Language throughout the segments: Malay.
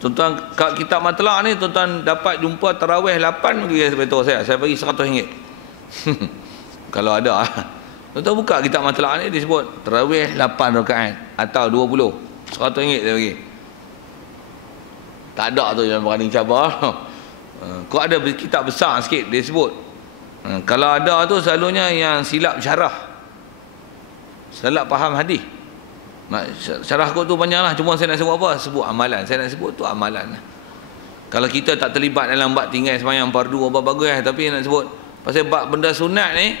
Tuan-tuan kat kitab Matlaq ni tuan-tuan dapat jumpa tarawih 8 bagi saya bagi RM100. Kalau ada. Tuan-tuan buka kitab Matlaq ni disebut tarawih 8 rakaat atau 20. RM100 saya bagi. Tak ada tu yang berani cabar. Kau ada kitab besar sikit dia sebut. Kalau ada tu selalunya yang silap syarah. Silap faham hadis. Syarah kau tu panjang lah. Cuma saya nak sebut apa? Sebut amalan. Saya nak sebut tu amalan. Kalau kita tak terlibat dalam bab tinggal sembahyang fardu apa bagus tapi nak sebut pasal bab benda sunat ni,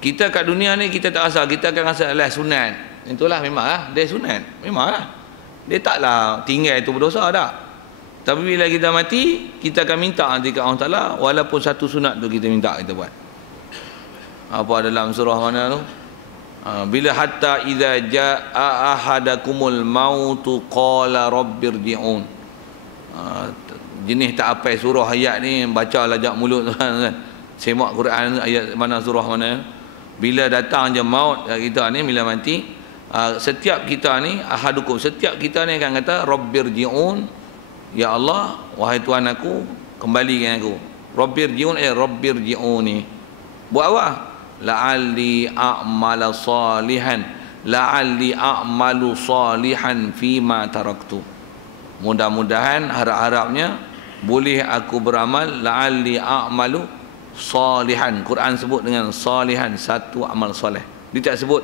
kita kat dunia ni kita tak rasa, kita akan rasa lah sunat. Itulah memang lah, dia sunat. Memang lah. Dia taklah tinggal itu berdosa tak. Tapi bila kita mati, kita akan minta nanti kat Allah Ta'ala, walaupun satu sunat tu kita minta kita buat. Apa dalam surah mana tu? Bila hatta idza jaa ahadakumul mautu qala rabbirji'un. Jenis tak apa surah ayat ni baca lajak mulut kan. Semak Quran ayat mana surah mana. Bila datang je maut kita ni bila mati, setiap kita ni ahadukum, setiap kita ni akan kata rabbirji'un, ya Allah wahai Tuhan aku kembalikan aku. Rabbirji'un rabbirji'uni. Buat apa? La'alli a'mala salihan, la'alli a'malu salihan fima taraktu. Mudah-mudahan harap-harapnya boleh aku beramal la'alli a'malu salihan. Quran sebut dengan salihan, satu amal soleh. Dia tak sebut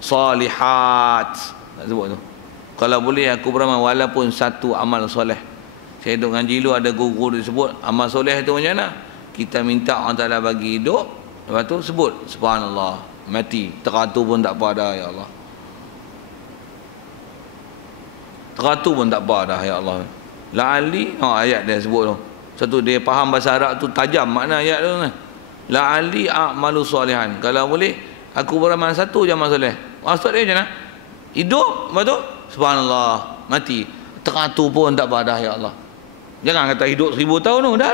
salihat, tak sebut tu. Kalau boleh aku beramal walaupun satu amal soleh. Saya duduk ngaji dulu ada guru disebut amal soleh tu macam mana? Kita minta Allah Ta'ala bagi hidup, lepas tu sebut subhanallah, mati teratur pun tak apa dah ya Allah. Teratur pun tak apa dah ya Allah. La'ali, ayat dia sebut tu. Satu dia faham bahasa Arab tu tajam makna ayat tu kan. La'ali a'malu salihan. Kalau boleh aku beramal satu je amal soleh. Maksud dia macam mana? Hidup, lepas tu subhanallah, mati teratur pun tak apa dah ya Allah. Jangan kata hidup 1000 tahun tu. Dah.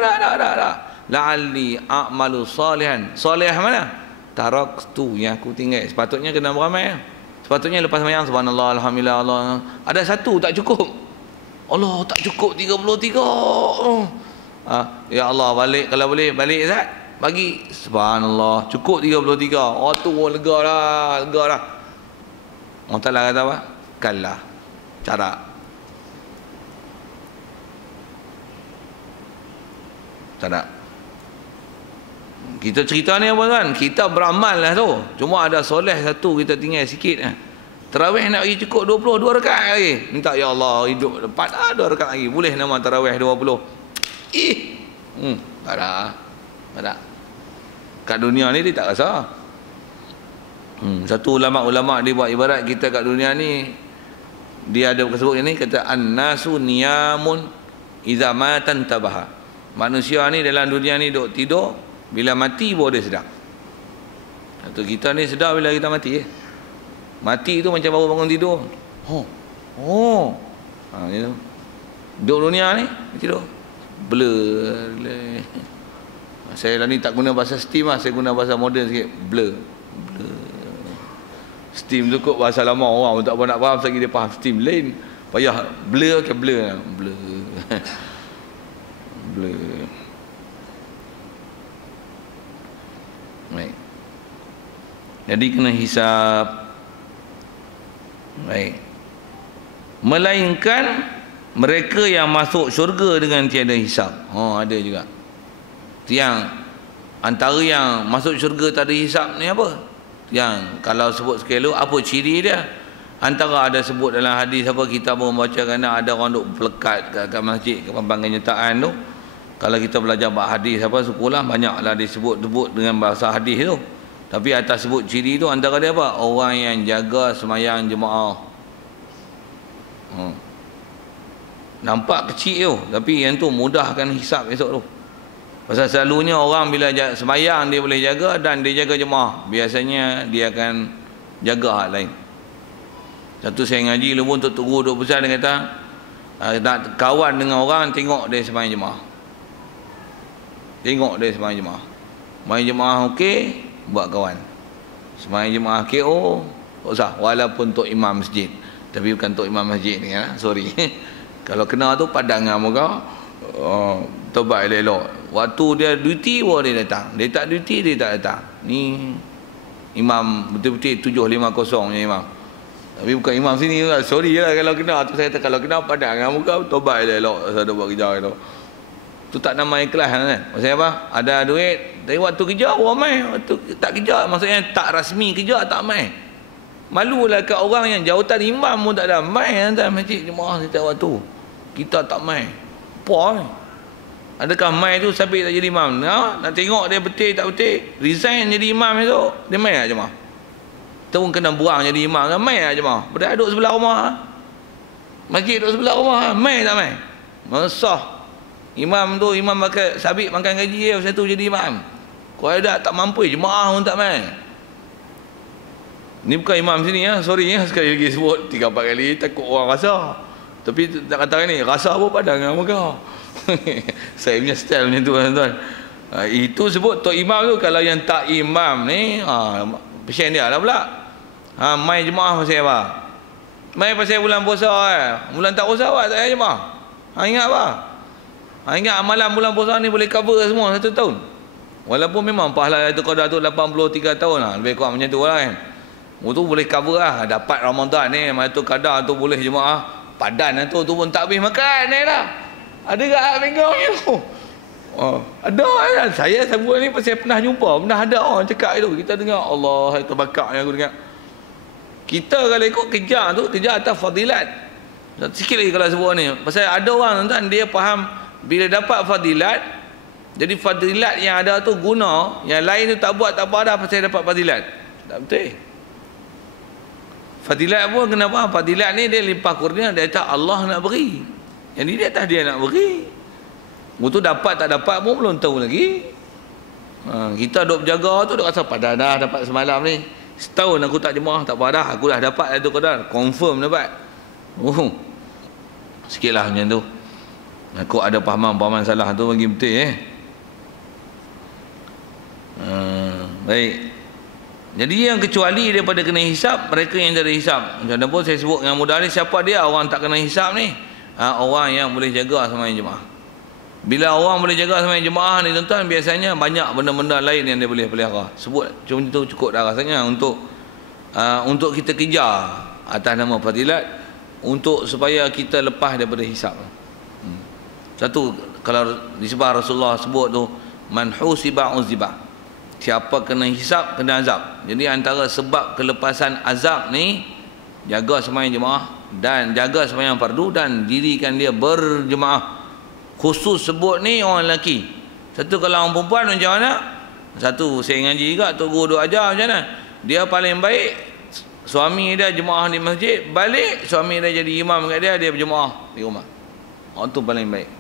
La'alli a'malu salihan. Salih mana? Taraktu, yang aku tinggal. Sepatutnya kena beramal. Sepatutnya lepas sembahyang subhanallah, alhamdulillah, Allah. Ada satu tak cukup. Allah tak cukup 33. Ya Allah balik, kalau boleh balik Zat. Bagi subhanallah, cukup 33. Oh tu lega dah. Allah Ta'ala kata apa? Kalah. Cara. Kita cerita ni apa kan? Kita beramal lah tu. Cuma ada soleh satu kita tinggal sikit. Tarawih nak bagi cukup 20, 2 rakaat lagi. Minta ya Allah hidup lepas 2 rakaat lagi. Boleh nama tarawih 20. Tak ada. Kat dunia ni dia tak rasa. Satu ulama-ulama dia buat ibarat kita kat dunia ni, dia ada sebut ni, kata an-nasu niyamun idza matan tabaha. Manusia ni dalam dunia ni duk tidur, bila mati baru dia sedar. Atau kita ni sedar bila kita mati. Mati tu macam baru bangun tidur. Gitu. Duduk dunia ni tidur. Blur. Saya lah ni tak guna bahasa steam lah, saya guna bahasa moden sikit. Blur. Steam tu kot bahasa lama orang tak nak faham, lagi dia faham steam lain. Payah blur ke blur. Baik. Jadi kena hisap. Baik. Melainkan mereka yang masuk syurga dengan tiada hisap. Ada juga. Yang antara yang masuk syurga tak ada hisap ni apa? Yang kalau sebut sekali apa ciri dia? Antara ada sebut dalam hadis apa, kita pun baca kerana ada orang duk pelekat kat masjid, kat pampang kenyataan tu. Kalau kita belajar bab hadis apa sekolah, banyaklah disebut dengan bahasa hadis tu. Tapi atas sebut ciri tu antara dia apa? Orang yang jaga sembahyang jemaah. Nampak kecil tu, tapi yang tu mudahkan hisap esok tu. Pasal selalunya orang bila sembahyang dia boleh jaga dan dia jaga jemaah, biasanya dia akan jaga hak lain. Satu saya ngaji lu pun Tok Guru duk besar, dia kata nak kawan dengan orang, tengok dia sembahyang jemaah. Sembahyang jemaah okey, buat kawan. Sembahyang jemaah KO, tak usah, walaupun tok imam masjid. Tapi bukan tok imam masjid ni, sorry. Kalau kena tu padang dengan muka, tobat elok-elok. Waktu dia duty baru dia datang. Dia tak duty dia tak datang. Ni imam betul-betul 750 punya imam. Tapi bukan imam sini juga. Sorry lah kalau kena. Tu saya kata kalau kena padang dengan muka, tobat elok-elok. Saya dah buat kerja itu. Tu tak nama ikhlas kan. Maksudnya apa? Ada duit. Tapi waktu kerja baru mai. Waktu tak kerja maksudnya tak rasmi kerja tak mai. Malulah kat orang yang jawatan imam pun tak ada mai tuan masjid jemaah setiap waktu. Kita tak mai. Apa ni? Adakah mai tu sabit tak jadi imam? Nak tengok dia betul tak betul. Resign jadi imam itu. Dia mai tak jemaah? Kita pun kena buang jadi imam kan. Mai tak jemaah? Padahal duduk sebelah rumah. Masjid duduk sebelah rumah. Mai tak mai? Mesah. Imam tu, imam pakai sabit makan gaji dia. Pasal tu jadi imam. Kalau ada tak mampu jemaah pun tak mai. Ni bukan imam sini ya. Sorry ya. Sekali lagi sebut 3-4 kali. Takut orang rasa. Tapi tak kata ni. Rasa apa padang dengan muka. Saya punya style macam tu tuan-tuan. Itu sebut tok imam tu. Kalau yang tak imam ni pasien dia lah pula. Mai jemaah pasal apa? Mai pasal bulan puasa bulan tak puasa awak tak payah jemaah. Ingat apa? Ingat amalan bulan puasa ni boleh cover semua 1 tahun. Walaupun memang pahala itu Qadar tu 83 tahun lah. Lebih kurang macam tu lah kan. Tu boleh cover lah. Dapat Ramadan ni Lailatul Qadar tu boleh jemaah. Padan tu pun tak habis makan ni dah. Ada tak pegang tu? Ada kan. Saya sebut ni pasal pernah jumpa. Pernah ada orang cakap itu. Kita dengar Allah itu bakar yang aku dengar. Kita kalau ikut kejar tu, kejar atas fadilat. Sikit lagi kalau sebut ni. Pasal ada orang tuan dia faham bila dapat fadilat, jadi fadilat yang ada tu guna, yang lain tu tak buat tak apa dah pasal dapat fadilat. Tak betul. Fadilat pun kenapa? Fadilat ni dia limpah kurnia, dia kata Allah nak beri. Yang ni di atas dia nak beri. Itu dapat tak dapat pun belum tahu lagi. Kita duk berjaga tu duk rasa pada dah dapat semalam ni. Setahun aku tak jemaah tak apa dah. Aku dah dapat Lailatul Qadar. Confirm dapat. Sikitlah macam tu. Aku ada pahaman-pahaman salah tu bagi betul baik. Jadi yang kecuali daripada kena hisap, mereka yang tak ada hisap. Macam mana pun saya sebut dengan mudah ni, siapa dia orang tak kena hisap ni? Orang yang boleh jaga sembahyang jemaah. Bila orang boleh jaga sembahyang jemaah ni tuan-tuan, biasanya banyak benda-benda lain yang dia boleh pelihara. Sebut cuma itu cukup dah rasanya untuk kita kejar atas nama fadilat, untuk supaya kita lepas daripada hisap. Satu, kalau disebut Rasulullah sebut tu, man husiba uziba. Siapa kena hisap, kena azab. Jadi antara sebab kelepasan azab ni, jaga sembahyang jemaah dan jaga sembahyang fardu dan dirikan dia berjemaah. Khusus sebut ni orang lelaki. Satu kalau orang perempuan macam mana? Satu saya ngaji juga, tok guru duk ajar macam mana? Dia paling baik suami dia jemaah di masjid, balik suami dia jadi imam kat dia berjemaah di rumah. Tu paling baik.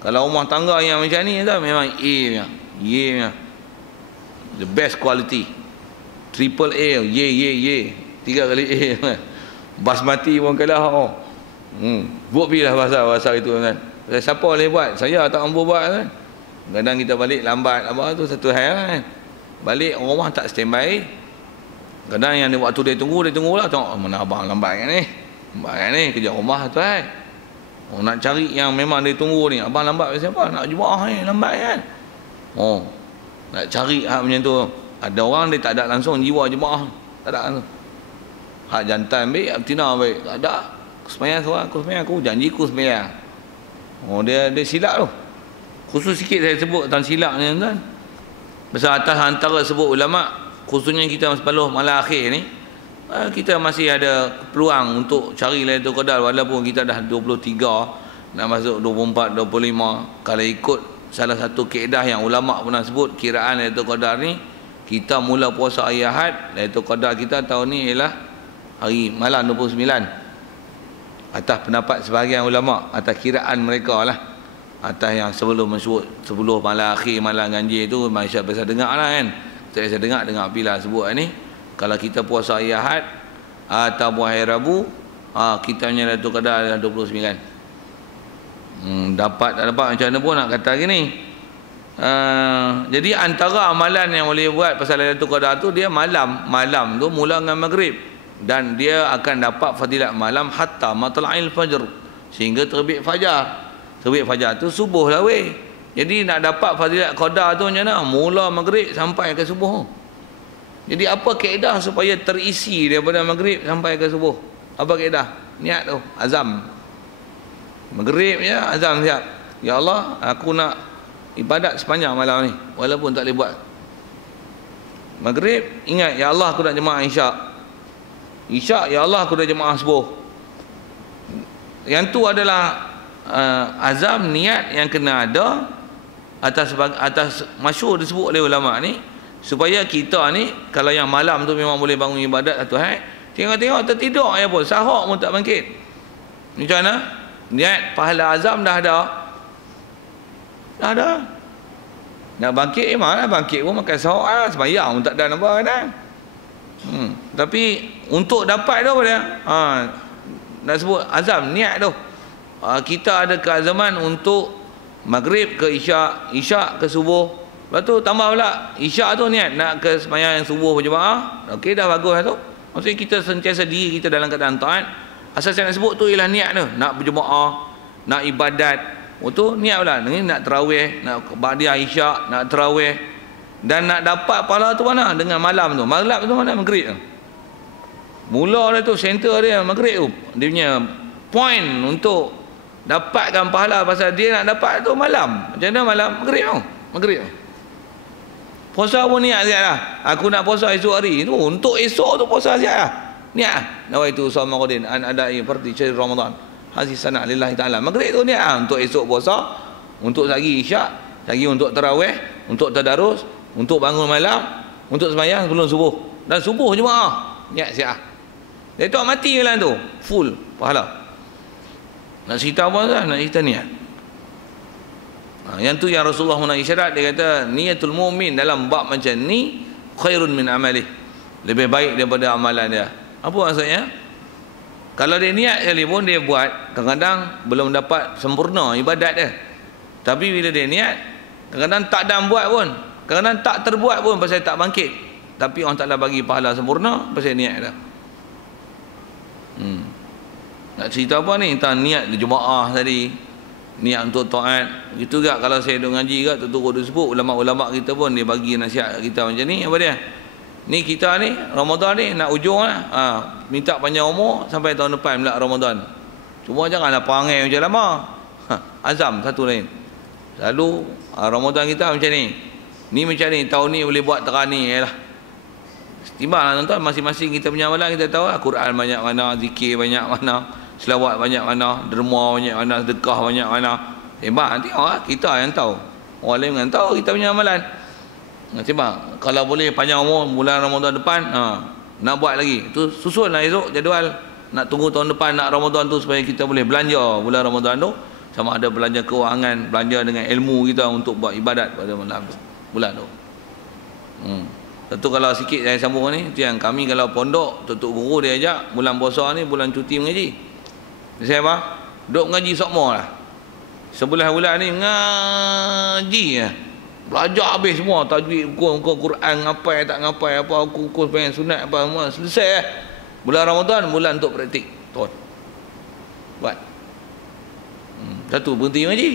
Kalau rumah tangga yang macam ni tu memang A punya. Y punya. The best quality. Triple A, ye. 3 kali A. Basmati pun kalah. Buat pergi lah bahasa itu kan. Siapa boleh buat? Saya tak mampu buat kan. Kadang kita balik lambat apa tu satu hal kan. Balik rumah tak standby. Kadang yang waktu dia tunggulah tengok mana abang lambat kan ni. Lambat kan ni kerja rumah tu kan. Nak cari yang memang dia tunggu ni. Abang lambat siapa? Nak jemaah ni lambat kan. Nak cari hak macam tu. Ada orang dia tak ada langsung jiwa jemaah. Tak ada langsung. Hak jantan baik, abtina baik. Tak ada. Aku sembahyang aku janji aku sembahyang. Dia silap tu. Khusus sikit saya sebut tentang silap ni tuan. Besar atas antara sebut ulama, khususnya kita sebelum malam akhir ni, kita masih ada peluang untuk cari Lailatul Qadar walaupun kita dah 23 nak masuk 24, 25. Kalau ikut salah satu kaedah yang ulama pernah sebut kiraan Lailatul Qadar ni, kita mula puasa hari Ahad, Lailatul Qadar kita tahun ni ialah hari malam 29. Atas pendapat sebahagian ulama, atas kiraan mereka lah, atas yang sebelum malam akhir, malam ganjil tu masyarakat biasa dengar lah kan. Saya dengar bila sebut ni, kalau kita puasa hari Ahad atau hari Rabu, kita punya Lailatul Qadar adalah 29. Dapat tak dapat macam mana pun nak kata gini. Jadi antara amalan yang boleh buat pasal Lailatul Qadar tu, dia malam tu mula dengan maghrib, dan dia akan dapat fadilat malam hatta matla'il fajr, sehingga terbit fajar. Terbit fajar tu subuh lah weh. Jadi nak dapat fadilat qada tu macam mana? Mula maghrib sampai ke subuh. Jadi apa kaedah supaya terisi daripada maghrib sampai ke subuh? Apa kaedah? Niat tu, azam. Maghrib ya, azam siap. Ya Allah, aku nak ibadat sepanjang malam ni, walaupun tak boleh buat. Maghrib, ingat, ya Allah aku nak jemaah isyak. Isyak, ya Allah aku nak jemaah subuh. Yang tu adalah azam, niat yang kena ada atas masyhur disebut oleh ulama ni, supaya kita ni kalau yang malam tu memang boleh bangun ibadat satu hari, tengok-tengok tertidur ya pun, sahur pun tak bangkit. Macam mana? Niat pahala azam dah ada. Dah ada. Nak bangkit memang lah, bangkit pun makan sahur lah, sembahyang pun tak ada apa dah. Tapi untuk dapat tu apa dia? Nak sebut azam, niat tu. Kita ada keazaman untuk maghrib ke isyak, isyak ke subuh. Lepas tu tambah pula isyak tu niat nak ke sembahyang subuh berjemaah. Okey, dah bagus lah tu. Maksudnya kita sentiasa diri kita dalam keadaan taat. Asal saya nak sebut tu ialah niat tu, nak berjemaah, nak ibadat. Tu niat pula, ni nak tarawih, nak ba'diyah isyak, nak tarawih, dan nak dapat pahala tu mana? Dengan malam tu. Malam tu mana? Maghrib tu. Mula dia tu, center dia maghrib tu. Dia punya point untuk dapatkan pahala pasal dia nak dapat tu malam. Macam mana malam? Maghrib tu. Maghrib tu. Puasa pun niat siap lah. Aku nak puasa esok hari tu, untuk esok tu puasa siap lah. Niat lah. Nawaitu sawmaquddin an adai fardi syahr Ramadan hazi sana lillahi ta'ala. Maghrib tu niat lah. Untuk esok puasa, untuk lagi isyak, lagi untuk tarawih, untuk tadarus, untuk bangun malam, untuk sembahyang sebelum subuh. Dan subuh jemaah. Niat siap lah. Dia tak mati lah tu. Full pahala. Nak cerita apa kan? Nak cerita niat. Yang tu yang Rasulullah nak isyarat, dia kata niatul mu'min dalam bab macam ni khairun min amalih, lebih baik daripada amalan dia. Apa maksudnya? Kalau dia niat sekali pun dia buat, kadang-kadang belum dapat sempurna ibadat dia. Tapi bila dia niat, kadang-kadang tak ada buat pun, kadang-kadang tak terbuat pun pasal tak bangkit. Tapi Allah Ta'ala bagi pahala sempurna pasal niat dah. Nak cerita apa ni? Tentang niat jemaah tadi, niat untuk taat. Gitu juga kalau saya duk ngaji kat tutur disebut, ulama-ulama kita pun dia bagi nasihat kita macam ni. Apa dia? Ni kita ni Ramadan ni nak ujung lah. Minta panjang umur sampai tahun depan pula Ramadan. Cuma janganlah perangai macam lama. Azam satu lain. Lalu Ramadan kita macam ni. Ni macam ni, tahun ni boleh buat terani lah. Timbanglah tuan-tuan, masing-masing kita punya amalan kita tahu lah. Quran banyak mana, zikir banyak mana, selawat banyak mana, derma banyak mana, sedekah banyak mana. Timbang, tengoklah, kita yang tahu. Orang lain kan tahu kita punya amalan. Timbang, kalau boleh panjang umur bulan Ramadan depan, nak buat lagi. Tu susunlah esok jadual. Nak tunggu tahun depan nak Ramadan tu supaya kita boleh belanja bulan Ramadan tu. Sama ada belanja kewangan, belanja dengan ilmu kita untuk buat ibadat pada malam tu, bulan tu. Tentu kalau sikit saya sambung ni, tu yang kami kalau pondok, tutup guru dia ajak bulan puasa ni bulan cuti mengaji. Saya apa? Duk mengaji sokmo lah. Sebulan bulan ni ngaji lah. Belajar habis semua tajwid, hukum Quran, ngapai tak ngapai, apa hukum pengen sunat apa semua selesai lah. Bulan Ramadan bulan untuk praktik. Tuan. Buat. Satu berhenti ngaji.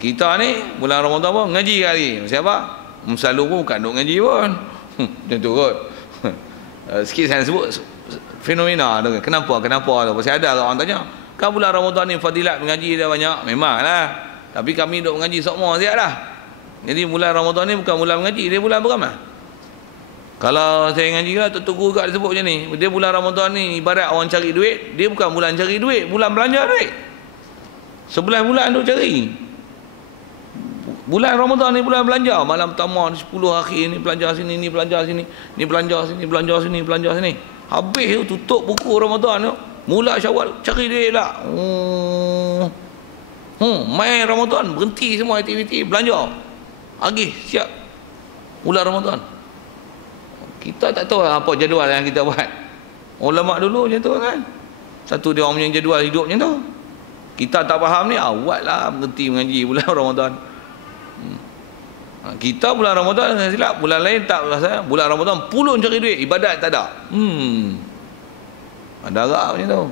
Kita ni bulan Ramadan pun ngaji kali. Siapa? Selalu pun bukan duk ngaji pun. Macam tu kot. Sikit saya sebut fenomena tu. Kenapa tu? Pasal ada orang tanya, kan bulan Ramadan ni fadilat mengaji dah banyak. Memanglah. Tapi kami duk mengaji sokmo siap lah. Jadi bulan Ramadan ni bukan bulan mengaji, dia bulan beramal. Kalau saya ngaji lah, tutup juga disebut macam ni. Dia bulan Ramadan ni ibarat orang cari duit, dia bukan bulan cari duit, bulan belanja duit. 11 bulan tu cari. Bulan Ramadan ni bulan belanja, malam pertama 10 akhir ni belanja sini, ni belanja sini, ni belanja sini, belanja sini, belanja sini. Habis tu tutup buku Ramadan tu, mula Syawal cari duit lah. Main Ramadan, berhenti semua aktiviti, belanja. Agih siap bulan Ramadan. Kita tak tahu apa jadual yang kita buat. Ulama dulu macam tu kan. Satu dia orang punya jadual hidup macam tu. Kita tak faham ni, buatlah berhenti mengaji bulan Ramadan. Kita bulan Ramadan silap, bulan lain tak rasa. Bulan Ramadan pulun cari duit, ibadat tak ada. Ada agak macam tu.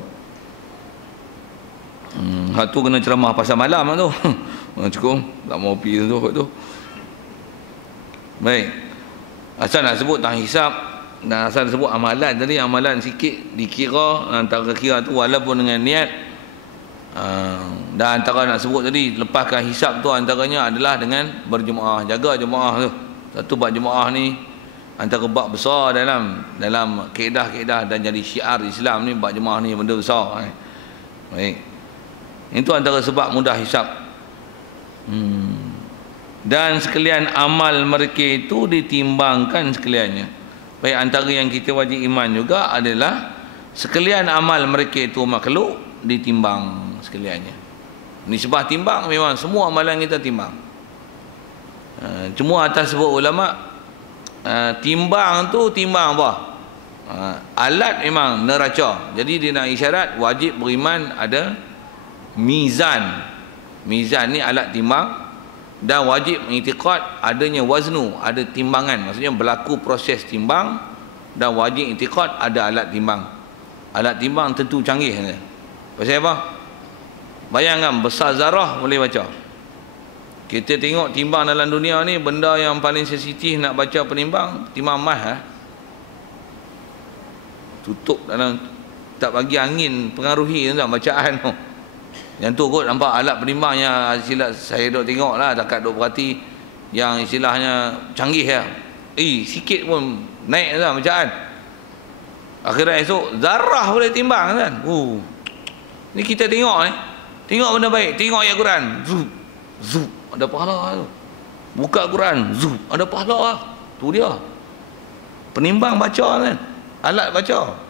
Hak tu kena ceramah pasal malam tu. Cukup tak mau pergi tu. Baik. Asal nak sebut tentang hisab dan asal sebut amalan tadi, amalan sikit dikira antara kira tu walaupun dengan niat. Dan antara nak sebut tadi lepaskan hisab tu antaranya adalah dengan berjemaah, jaga jemaah tu. Satu bab jemaah ni antara bab besar dalam kaedah-kaedah dan jadi syiar Islam ni, bab jemaah ni benda besar. Baik. Itu antara sebab mudah hisab. Dan sekalian amal mereka itu ditimbangkan sekaliannya. Baik, antara yang kita wajib iman juga adalah sekalian amal mereka itu makhluk ditimbang sekaliannya. Nisbah timbang memang semua amalan kita timbang. Cuma atas sebut ulama timbang tu timbang apa? Alat memang neraca. Jadi dia nak isyarat wajib beriman ada mizan. Mizan ni alat timbang. Dan wajib mengiktikad adanya waznu, ada timbangan, maksudnya berlaku proses timbang. Dan wajib iktikad ada alat timbang. Alat timbang tentu canggih. Pasal apa? Bayangkan besar zarah boleh baca. Kita tengok timbang dalam dunia ni, benda yang paling sensitif nak baca penimbang, timbang emas. Tutup dalam, tak bagi angin pengaruhi dalam bacaan tu. Yang tu kot nampak alat penimbang yang istilah saya duk tengok lah, dekat duk perhati yang istilahnya canggih ya. Sikit pun naik lah bacaan. Akhirat esok zarah boleh timbang kan. Ni kita tengok ni. Tengok benda baik, tengok ayat Quran. Zup, ada pahala tu. Buka Quran, zup, ada pahala lah. Tu dia. Penimbang baca kan. Alat baca.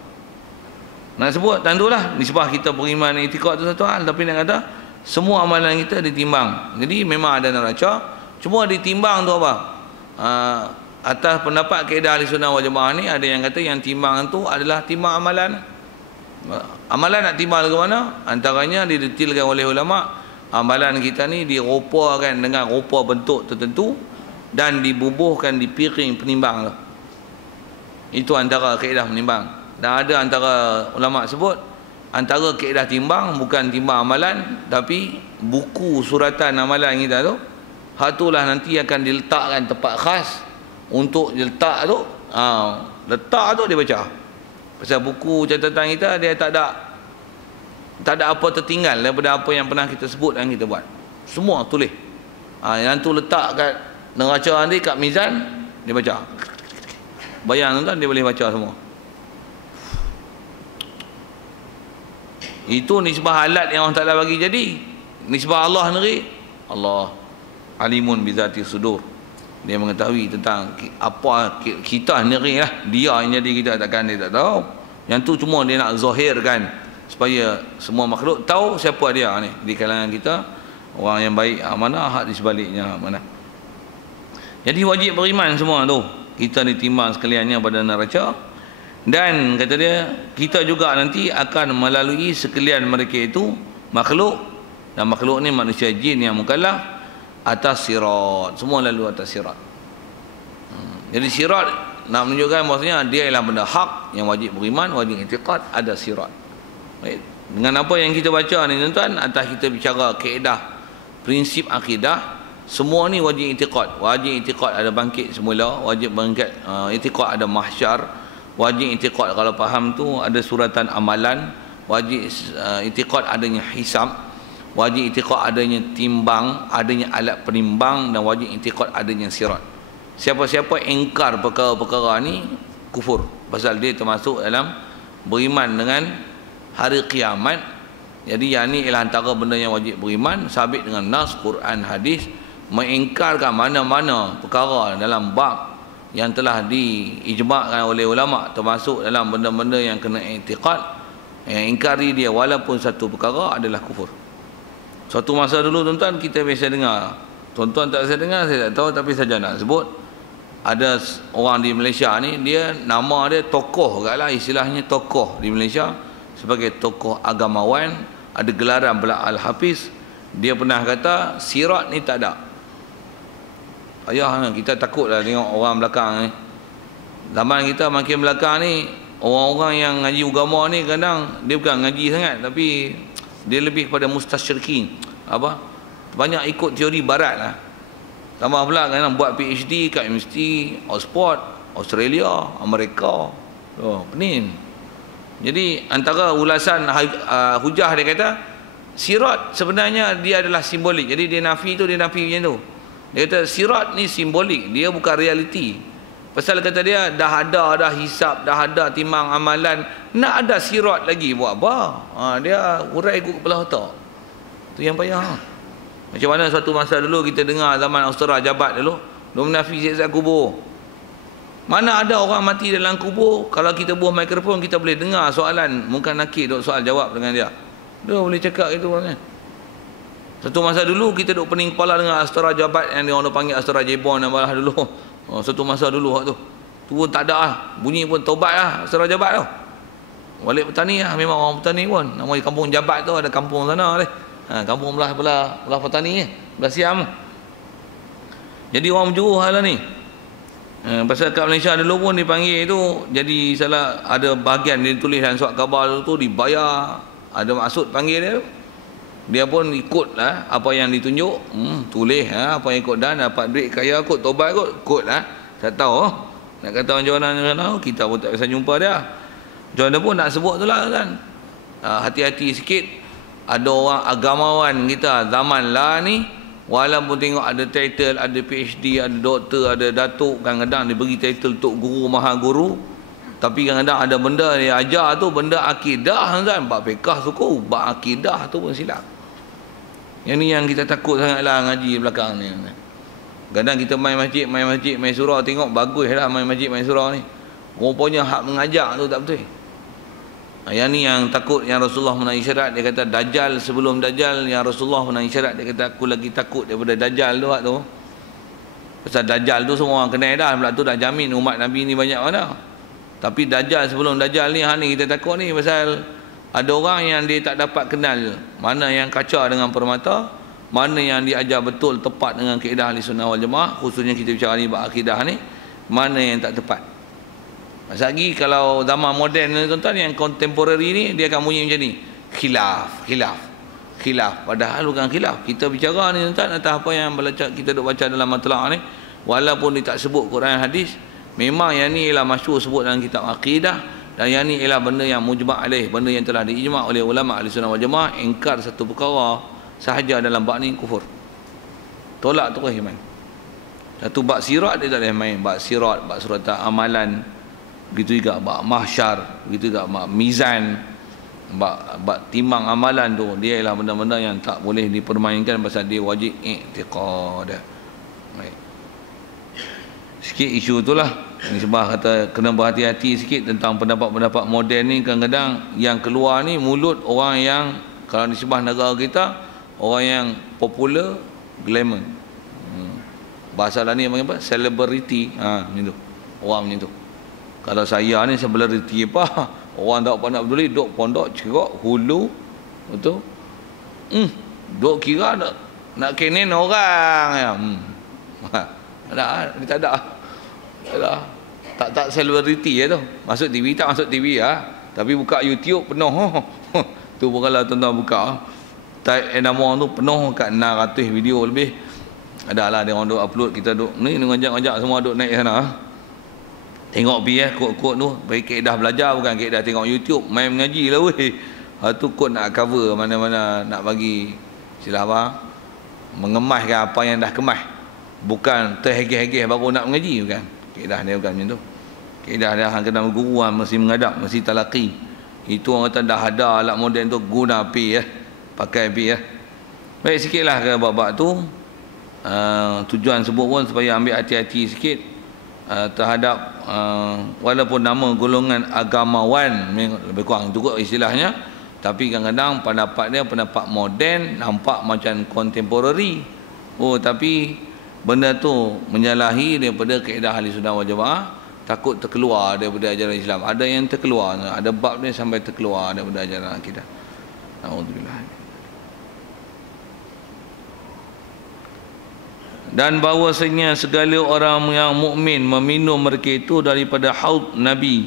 Nak sebut tentulah nisbah kita beriman iktikad tu satu hal, tapi nak kata semua amalan kita ditimbang. Jadi memang ada neraca, cuma ditimbang tu apa? Atas pendapat kaedah ahli sunnah wal jamaah ni ada yang kata yang timbang tu adalah timbang amalan. Amalan nak timbang ke mana? Antaranya didetilkan oleh ulama, amalan kita ni dirupakan dengan rupa bentuk tertentu dan dibubuhkan di piring penimbang tu. Itu antara kaedah menimbang. Dan ada antara ulama sebut antara kaedah timbang bukan timbang amalan, tapi buku suratan amalan kita tu, hak itulah nanti akan diletakkan tempat khas untuk letak tu. Letak tu dia baca. Pasal buku catatan kita dia tak ada apa tertinggal daripada apa yang pernah kita sebut dan kita buat. Semua tulis. Yang tu letak kat neraca nanti kat mizan, dia baca. Bayang tuan, dia boleh baca semua. Itu nisbah alat yang Allah Ta'ala bagi jadi. Nisbah Allah sendiri, Allah alimun bizati sudur. Dia mengetahui tentang apa kita sendiri lah. Dia yang jadi, kita takkan dia tak tahu. Yang tu cuma dia nak zahirkan supaya semua makhluk tahu siapa dia ni di kalangan kita. Orang yang baik mana, hak di sebaliknya mana. Jadi wajib beriman semua tu. Kita ditimbang sekaliannya pada neraca. Dan kata dia, kita juga nanti akan melalui sekalian mereka itu makhluk, dan makhluk ni manusia jin yang mukallaf, atas sirat. Semua lalu atas sirat. Jadi sirat nak menunjukkan maksudnya dia ialah benda hak yang wajib beriman, wajib i'tiqad, ada sirat. Baik. Dengan apa yang kita baca ni tuan-tuan, atas kita bicara kaedah prinsip akidah, semua ni wajib i'tiqad. Wajib i'tiqad ada bangkit semula, wajib bangkit i'tiqad ada mahsyar. Wajib i'tiqad kalau faham tu ada suratan amalan, wajib i'tiqad adanya hisab, wajib i'tiqad adanya timbang, adanya alat penimbang, dan wajib i'tiqad adanya sirat. Siapa-siapa ingkar perkara-perkara ni kufur, pasal dia termasuk dalam beriman dengan hari kiamat. Jadi yang ni ialah antara benda yang wajib beriman, sabit dengan nas Quran hadis, mengingkarkan mana-mana perkara dalam bab yang telah diijma'kan oleh ulama termasuk dalam benda-benda yang kena i'tiqad, yang ingkari dia walaupun satu perkara adalah kufur. Suatu masa dulu tuan-tuan kita biasa dengar, tuan-tuan tak biasa dengar, saya tak tahu, tapi saja nak sebut, ada orang di Malaysia ni, dia nama dia tokoh agaklah, istilahnya tokoh di Malaysia sebagai tokoh agamawan, ada gelaran pula Al-Hafiz. Dia pernah kata sirat ni tak ada. Ayah, kita takutlah tengok orang belakang ni. Zaman kita makin belakang ni, orang-orang yang ngaji agama ni kadang dia bukan ngaji sangat, tapi Dia lebih kepada mustasyrikin. Apa? Banyak ikut teori barat lah. Tambah pula kan buat PhD kat Universiti Oxford, Australia, Amerika. Oh, pening. Jadi antara ulasan hujah dia kata sirat sebenarnya dia adalah simbolik. Jadi dia nafi tu dia nafi macam tu. Dia kata sirat ni simbolik, dia bukan realiti. Pasal kata dia dah ada dah hisap, dah ada timang amalan, nak ada sirat lagi buat apa? Dia urai ikut kepala otak. Tu yang payah. Macam mana suatu masa dulu kita dengar zaman Austria Jabat dulu, dia menafi siksa kubur. Mana ada orang mati dalam kubur, kalau kita buah mikrofon kita boleh dengar soalan Munkar Nakir duk soal jawab dengan dia. Dia boleh cakap itu kan. Satu masa dulu kita duk pening kepala dengan Astara Jabat yang dia orang panggil Astara Jebon dan balah dulu. Satu masa dulu waktu tu pun tak ada lah. Bunyi pun tobat lah Astara Jabat tu. Walik petani lah, memang orang petani pun. Nama kampung Jabat tu ada kampung sana ni. Kampung belah petani ni, belah Siam. Jadi orang menjuruh hal ni. Pasal kat Malaysia dulu pun dipanggil itu, jadi salah ada bahagian dia tulis dalam surat khabar tu dibayar, ada maksud panggil dia pun ikut lah apa yang ditunjuk, tulis apa yang ikut dan dapat duit kaya kot, tobat kot lah. Tak tahu nak kata macam mana kita pun tak bisa jumpa dia. Macam mana pun nak sebut tu lah kan. Hati-hati sikit, ada orang agamawan kita zaman lah ni, walaupun tengok ada title, ada PhD, ada doktor, ada datuk, kadang-kadang dia beri title Tok Guru, Maha Guru, tapi kadang-kadang ada benda dia ajar tu benda akidah kan, bab fiqh suku, bab akidah tu pun silap. Yang ni yang kita takut sangatlah ngaji belakang ni. Kadang kita main masjid, main surau, tengok baguslah main masjid, main surau ni. Rupanya hak mengajak tu tak betul. Yang ni yang takut, yang Rasulullah menaik syarat. Dia kata Dajjal, sebelum Dajjal yang Rasulullah menaik syarat, dia kata aku lagi takut daripada Dajjal tu. Pasal Dajjal tu semua orang kenal dah, pula tu dah jamin umat Nabi ni banyak mana. Tapi Dajjal, sebelum Dajjal ni, hang ni kita takut ni pasal ada orang yang dia tak dapat kenal mana yang kaca dengan permata, mana yang diajar betul tepat dengan kaedah Ahlussunnah wal Jamaah, khususnya kita bicara ni bab akidah ni, mana yang tak tepat. Masa lagi kalau zaman moden ni tuan-tuan, yang contemporary ni dia akan bunyi macam ni, khilaf. Padahal bukan khilaf. Kita bicara ni tuan-tuan atas apa yang kita duk baca dalam matlaah ni, walaupun dia tak sebut Quran hadis, memang yang ni ialah masyhur sebut dalam kitab akidah, dan yang ni ialah benda yang mujma' alaih, benda yang telah diijma' oleh ulama Ahlussunnah wal Jamaah. Ingkar satu perkara sahaja dalam bab ni kufur. Tolak terus iman. Satu bab sirat dia tak boleh main, bab sirat, bab suratan amalan, begitu juga bab mahsyar, begitu juga bab mizan, bab timang amalan tu, dia ialah benda-benda yang tak boleh dipermainkan pasal dia wajib i'tiqad. Baik. Sikit isu itulah. Ini sebab kata kena berhati-hati sikit tentang pendapat-pendapat moden ni. Kadang-kadang yang keluar ni mulut orang yang, kalau disebah negara kita, orang yang popular, glamour. Bahasa lain ni apa? Celebrity. Macam tu. Orang macam tu. Kalau saya ni celebrity apa? Orang tak pandai peduli, duk pondok, cerok, hulu, betul? Duk kira nak kenen orang ya. Dia tak ada. Tak celebrity tu. Masuk TV tak masuk TV tapi buka YouTube penuh. Tu pun kalau tuan-tuan buka, type nama orang tu penuh kat 600 video lebih. Adalah dia orang duk upload, kita duk ni ngajak-ngajak semua duk naik sana. Tengok kod-kod tu, bagi kaedah belajar, bukan kaedah tengok YouTube, main mengaji lah weh. Tu kod nak cover mana-mana, nak bagi silah apa, mengemaskan apa yang dah kemas, bukan terhegeh-hegeh baru nak mengaji, bukan. Kaedah dia bukan macam tu. Kaedah dia hang kena guru, mesti mengadap, mesti talaqi. Itu orang kata dah ada alat moden tu, guna pi pakai pi Baik, sikitlah ke bab-bab tu. Tujuan sebut pun supaya ambil hati-hati sikit terhadap walaupun nama golongan agamawan, lebih kurang itu kot istilahnya, tapi kadang-kadang pendapat dia pendapat moden, nampak macam contemporary. Tapi benda tu menyalahi daripada kaedah Ahlussunnah wal Jamaah, takut terkeluar daripada ajaran Islam. Ada yang terkeluar, ada bab dia sampai terkeluar daripada ajaran akidah. Alhamdulillah. Dan bahawasanya segala orang yang mukmin meminum mereka itu daripada haud Nabi.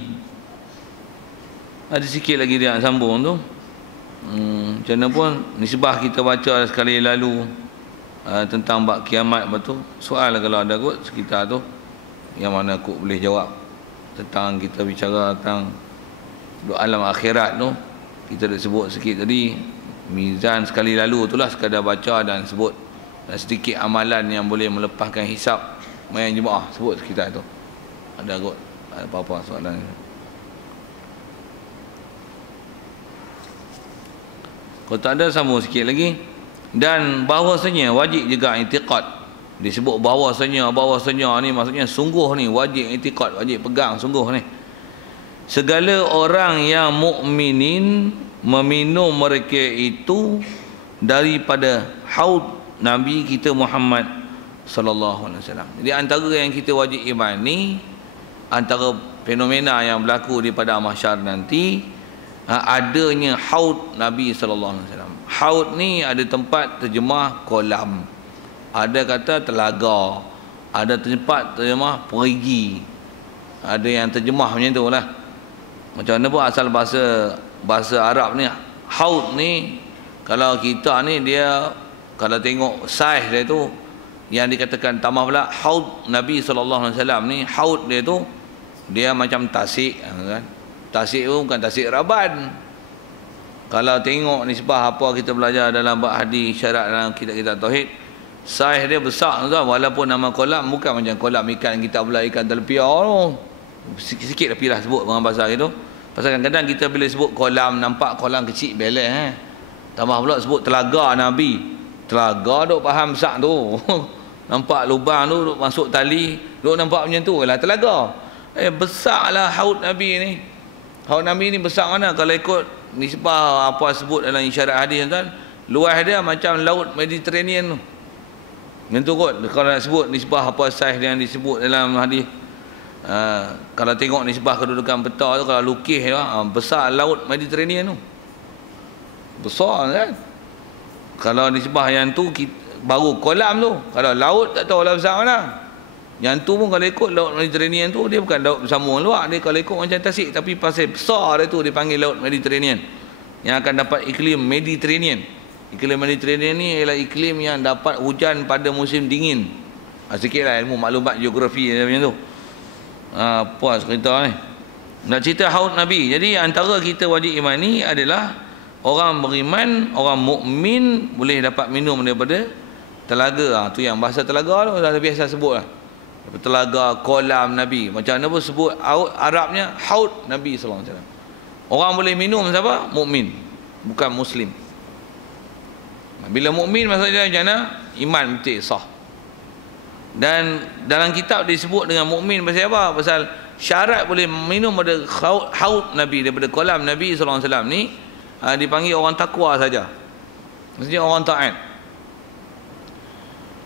Ada sikit lagi dia nak sambung tu. Macam Macam mana pun nisbah kita baca sekali lalu tentang bab kiamat betul. Soal kalau ada kot sekitar tu yang mana aku boleh jawab tentang kita bicara tentang alam akhirat tu. Kita dah sebut sikit tadi, mizan sekali lalu itulah sekadar baca dan sebut, dan sedikit amalan yang boleh melepaskan hisap. Main jemaah sebut sekitar tu. Ada kot apa-apa soalan. Kalau tak ada, sambung sikit lagi. Dan bahawasanya wajib juga i'tiqad. Disebut bahawasanya ni maksudnya sungguh ni, wajib i'tiqad, wajib pegang sungguh ni. Segala orang yang mukminin meminum mereka itu daripada haud Nabi kita Muhammad sallallahu alaihi wasallam. Jadi antara yang kita wajib iman ni, antara fenomena yang berlaku di pada mahsyar nanti, adanya haud Nabi sallallahu alaihi wasallam. Haud ni ada tempat terjemah kolam, ada kata telaga, ada tempat terjemah perigi, ada yang terjemah macam tu lah. Macam mana pun asal bahasa Arab ni, haud ni, kalau kita ni dia, kalau tengok saiz dia tu yang dikatakan tambah pula haud Nabi sallallahu alaihi wasallam ni, haud dia tu dia macam tasik kan. Tasik tu bukan tasik Raban. Kalau tengok nisbah apa kita belajar dalam bab hadis syarat dalam kitab-kitab tauhid, saiz dia besar tuan, walaupun nama kolam bukan macam kolam ikan kita belah ikan telepia tu. Sikit tapi lah sebut dengan bahasa itu. Pasal kadang-kadang kita bila sebut kolam, nampak kolam kecil belah Tambah pula sebut telaga Nabi. Telaga duk faham besar tu. Nampak lubang tu duk masuk tali, duk nampak macam tu lah telaga. Besarlah haud Nabi ni. Haud Nabi ni besar mana kalau ikut nisbah apa sebut dalam isyarat hadis tuan, luas dia macam laut Mediterranean tu. Macam tu kot kalau nak sebut nisbah apa saiz yang disebut dalam hadis. Kalau tengok nisbah kedudukan peta tu, kalau lukis besar laut Mediterranean tu. Besar kan. Kalau nisbah yang tu baru kolam tu. Kalau laut tak tahu lah besar mana. Yang tu pun kalau ikut laut Mediterranean tu, dia bukan laut bersambung luar, dia kalau ikut macam tasik, tapi pasal besar dia tu dipanggil laut Mediterranean, yang akan dapat iklim Mediterranean. Iklim Mediterranean ni ialah iklim yang dapat hujan pada musim dingin. Sikitlah ilmu maklumat geografi macam tu. Puas cerita ni. Nak cerita haud Nabi. Jadi antara kita wajib iman ni adalah orang beriman, orang mukmin boleh dapat minum daripada telaga. Tu yang bahasa telaga tu dah biasa sebut lah. Telaga, kolam Nabi. Macam mana pun sebut Arabnya haud Nabi sallallahu alaihi wasallam. Orang boleh minum siapa? Mukmin, bukan muslim. Bila mukmin maksudnya macam mana? Iman betul sah. Dan dalam kitab disebut dengan mukmin pasal apa? Pasal syarat boleh minum pada haud Nabi, daripada kolam Nabi sallallahu alaihi wasallam ni dipanggil orang takwa saja. Maksudnya orang taat.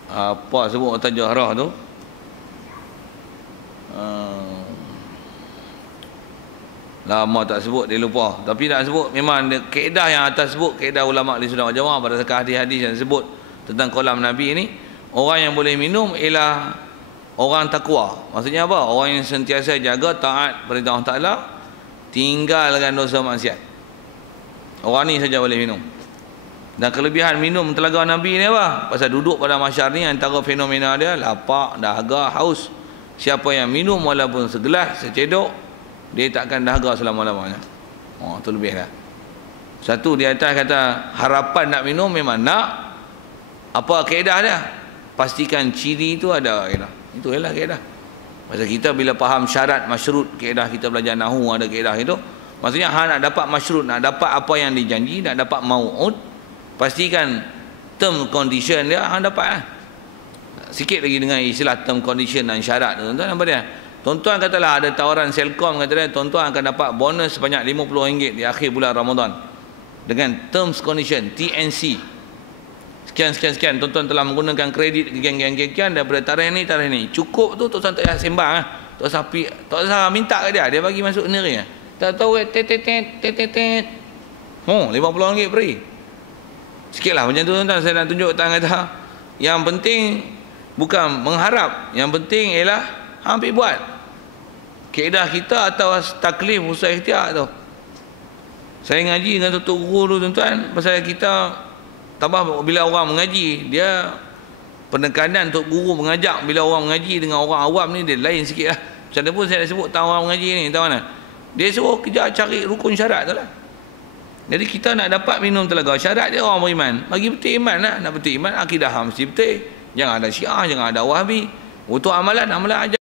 Apa sebut atas jahrah tu? Lama tak sebut, dia lupa. Tapi nak sebut memang kaedah yang atas sebut, kaedah ulama di sunnah wal jamaah berdasarkan hadis-hadis yang sebut tentang kolam Nabi ni, orang yang boleh minum ialah orang takwa. Maksudnya apa? Orang yang sentiasa jaga taat perintah Allah Taala, tinggalkan dosa maksiat. Orang ni saja boleh minum. Dan kelebihan minum telaga Nabi ni apa? Pasal duduk pada mahsyar ni, antara fenomena dia lapar, dahaga, haus. Siapa yang minum walaupun segelas, secedok, dia takkan dahaga selama-lamanya. Tu lebih lah. Satu di atas kata harapan nak minum, memang nak. Apa kaedah dia? Pastikan ciri itu ada kaedah. Itu ialah kaedah. Pasal kita bila faham syarat masyrut, kaedah kita belajar nahu ada kaedah itu. Maksudnya nak dapat masyrut, nak dapat apa yang dijanji, nak dapat mau'ud, pastikan term condition dia dapat lah. Sikit lagi dengan istilah term condition dan syarat tu, tuan-tuan apa dia? Tuan-tuan katalah ada tawaran Selcom, kata dia tuan-tuan akan dapat bonus sebanyak RM50 di akhir bulan Ramadan dengan terms condition TNC sekian, tuan-tuan telah menggunakan kredit sekian daripada tarikh ni cukup tu, tuan-tuan tak payah sembang lah. Tak usah minta ke dia bagi masuk neri lah. Tak tahu RM50 free. Sikit lah macam tu, tuan-tuan. Saya nak tunjuk tangan kata yang penting bukan mengharap, yang penting ialah ambil buat. Kaedah kita atau taklif usaha ikhtiar tu. Saya ngaji dengan tuan guru tuan-tuan, pasal kita tambah bila orang mengaji, dia penekanan tok guru mengajak bila orang mengaji dengan orang awam ni dia lain sikit lah. Macam mana pun saya nak sebut tahu orang mengaji ni, tahu mana? Dia suruh kejar cari rukun syarat tu lah. Jadi kita nak dapat minum telaga, syarat dia orang beriman. Bagi betul iman lah. Nak betul iman, akidah mesti betul. Jangan ada Syiah, jangan ada Wahabi. Untuk amalan ajar.